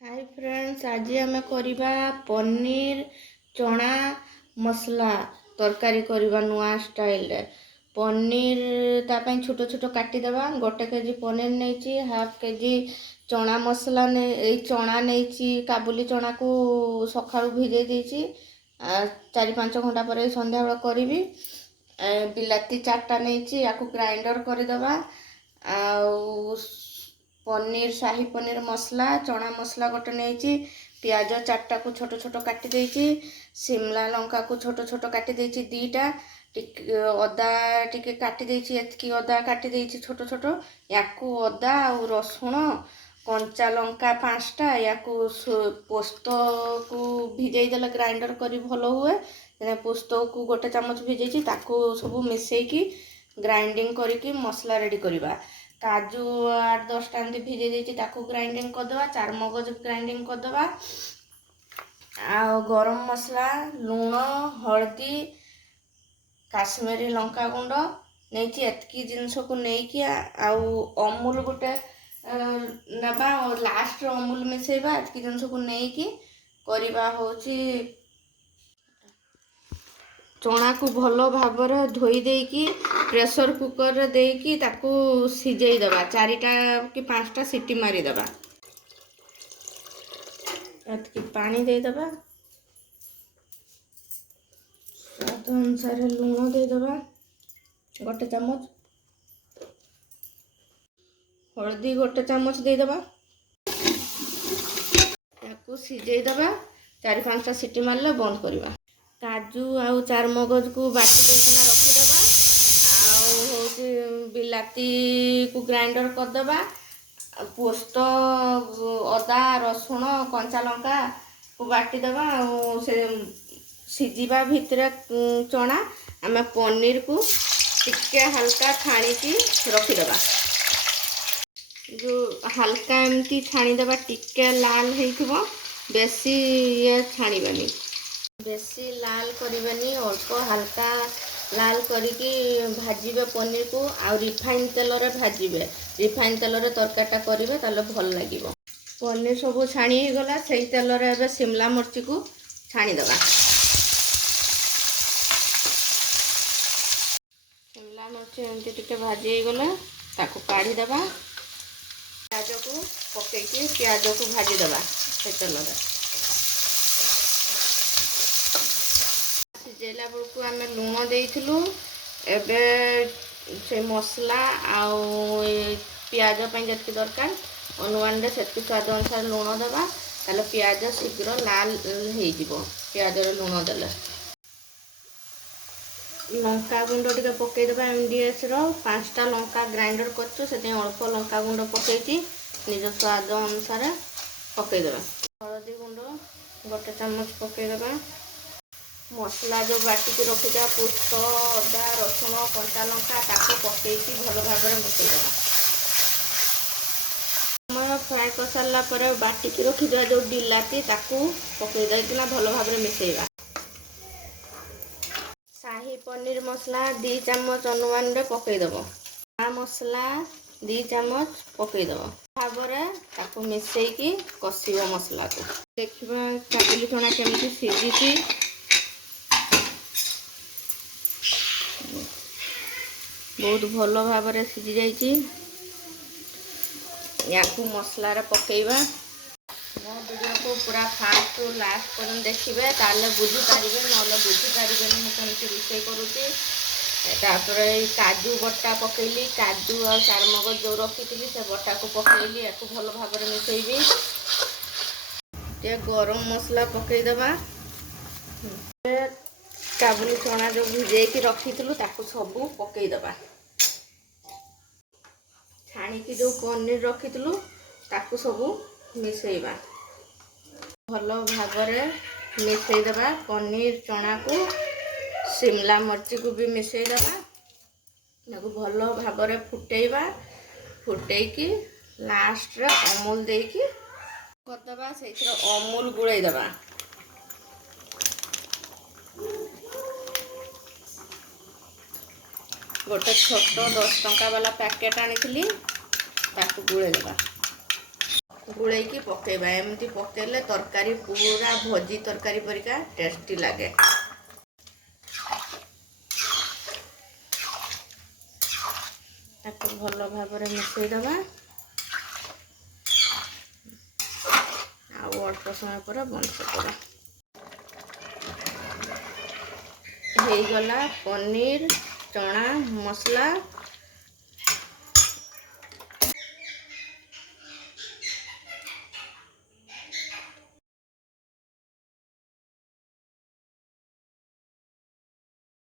Hi friends, आज आम करवा पनीर चना मसला तरकारी करवा नुआ स्टाइल रे। पनीर तापाई छोट छोट काटिदेवा। गोटे केजी पनीर नहीं, हाफ केजी चना मसला ने चना नहीं, काबुली चना को सका भिजे देती। 4-5 घंटा पर संध्या बेला करी। बिलाती 4टा नहीं, या ग्राइंडर करदेवा। पनीर शाही पनीर मसला चना मसला गोटे नहीं, पियाज 4टा को छोट छोट काटी देछि, शिमला लंका को छोट छोट काटी देछि 2टा, अदा टिके काटी देछि, एतकी अदा काटी देछि छोट छोट। याकू अदा और रसुण कंचा लंका 5टा, याकू पोस्त को भिजई देले ग्राइंडर करी भलो हुए। पोस्त को गोटे चामच भिजई ताकू सब मिसेकी ग्राइंडिंग करके मसला रेडी करवा। काजू 8-10टा एमती भिजे देती ताकू ग्राइंडिंग करदेवा। चारमगज ग्राइंडिंग करदेवा। गरम मसला लुण हल्दी काश्मीरी लंका गुंड नहीं, एतकी जिनस को लेकिन अमूल गोटे नबा और लास्ट अमूल मिसेबा। एतकी जिनस को लेकिन करवा होची चना को भलो भावर धोई देकी प्रेशर कुकर रे देकी ताकू सिझेई देबा। 4टा कि 5टा सीटी मारी देबा। एतकी पानी दे देबा। स्वाद अनुसार लूण दे देबा गोटे चामच, हल्दी गोटे चामच दे देबा। याकू सिझेई देबा। 4-5टा सीटी मारले बंद करवा। काजू आउ चारमगज को बाटी देना रखीदेवा। बिलाती को ग्राइंडर करदेवा। पोस्त अदा रसुण कंचा लंका को बाटी देवा। से सिझिबा भितर चना आम पनीर को टिके हल्का छाणी रखीदेवा। जो हल्का एमती छाणीदेवा, टिके लाल हो, बेसी ये छाणीबानी, बेसी लाल करबानी, अल्प हल्का लाल करके भाजिबे पनीर को। आ रिफाइन तेल रे भाजिबे। रिफाइन तेल रे तरकारीटा करिवे ताले भल लागिबो। पनीर सब छाणी हो गला। सेही तेल रे एबे शिमला मिर्ची को छाणी देबा। शिमला मिर्ची एमती टिके भाजी हो गला ताको काढी देबा। प्याज को पकेकी प्याज को भाजी देबा से तेल रे। सिझेला बेलू आम लुण देइथिलु। एबे से मसला आउ पियाज पे जतकी दरकार अनुमान रे सेतकी स्वाद अनुसार लुण देबा। ताले पियाज शीघ्र लाल हो जिवो पियाज रे लुण देले। लंका गुंड टिके पकई देबा। एमडीएस रो 5टा लंका ग्राइंडर करछु, सेते अल्प लंका गुंड पकईची निज स्वाद अनुसार पकई देबा। हल्दी गुंड गोटे चामच पकई देबा। मसला जो बाटिकी रखीदा पोस्त अदा रसुण कंचा लंका ताको पकईकी भल भाव मिसईदेवा। फ्राए कर सारा पर बाटिकी रखीदा जो बिलाती ताको पकई देकिना भल भाव मिसईबा। शाही पनीर मसला 2 चामच अनुमान रे पकईदेव। मसला 2 चामच पकईदेव। भाव ताको मिसईकी कषिब मसला को। देखिबा काबुली चना केमती सिझिची। बहुत भल भाव सिझी जाइए। या मसला पकेबा। मो वीडियो को पूरा फास्ट टू लास्ट पर्यंत देखिए ताले बुझीपारे, ना बुझीपारे मुझे रोषे करुँची। काजू बटा पकेली, काजू और चारमगज जो रखी से बटा को पकेली। या भल भाव मिसईबी। गरम मसला पकईदेवा। काबुली चना जो भिजेकी रखी ताकू सबू पकईदेवा। छाणीकी जो पनीर रखी ताकू सबू मिसईबा। भल भाव मिसईदेवा। पनीर चना को शिमला मिर्ची को भी मिसईदेवा। भल भाव फुटेबा। फुटेकी लास्ट रे अमूल देकी करदेबा। से अमूल गुड़ेदेवा। गोटे छोट 10 टंका वाला पैकेट आनी ताकू गुड़े देबा। गोलैकी पकेबा एमती पकेले तरकारी पूरा भजी तरकारी परिका टेस्टी लगे। ताको भल भाव मिसई दबा आउ अल्प समय पर बंद कर गला पनीर चना मसला